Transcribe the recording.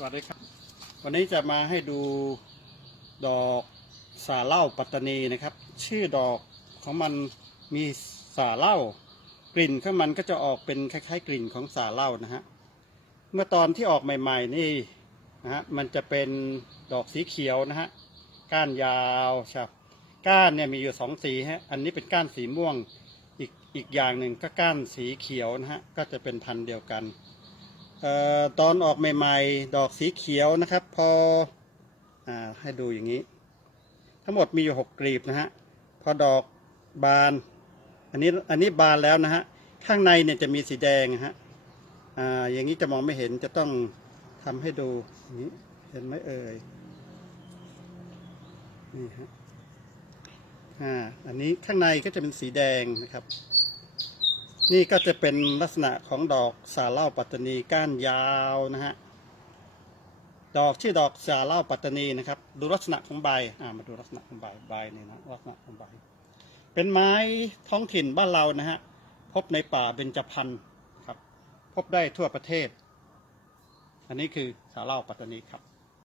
สวัสดีครับ วันนี้จะมาให้ดูดอกสาเล่าปัตตานีนะครับ ชื่อดอกของมันมีสาเล่ากลิ่นของมันก็จะออกเป็นคล้ายๆ กลิ่นของสาเล่านะฮะเมื่อตอนที่ออกใหม่ ๆ นี่นะฮะมันจะเป็นดอกสีเขียวนะฮะก้านยาวครับก้านเนี่ยมีอยู่สองสีฮะอันนี้เป็นก้านสีม่วงอีกอีกอย่างหนึ่งก็ก้านสีเขียวนะฮะก็จะเป็นพันธุ์เดียวกัน ตอนออกใหม่ๆ ดอกสีเขียวนะครับ พออให้ดูอย่างนี้ ทั้งหมดมีอยู่หกกลีบนะฮะ พอดอกบาน อันนี้อันนี้บานแล้วนะฮะ ข้างในเนี่ยจะมีสีแดงนะฮะออย่างนี้จะมองไม่เห็นจะต้องทำให้ดูอย่างนี้เห็นไหมเอ่ย นี่ฮะอ่าอันนี้ข้างในก็จะเป็นสีแดงนะครับ นี่ก็จะเป็นลักษณะของดอกสาเล่าปัตตานีก้านยาวนะฮะ ดอกชื่อดอกสาเล่าปัตตานีนะครับ ดูลักษณะของใบ อ่ามาดูลักษณะของใบ ใบนี่นะลักษณะของใบ เป็นไม้ท้องถิ่นบ้านเรานะฮะ พบในป่าเบญจพรรณครับ พบได้ทั่วประเทศ อันนี้คือสาเล่าปัตตานีครับ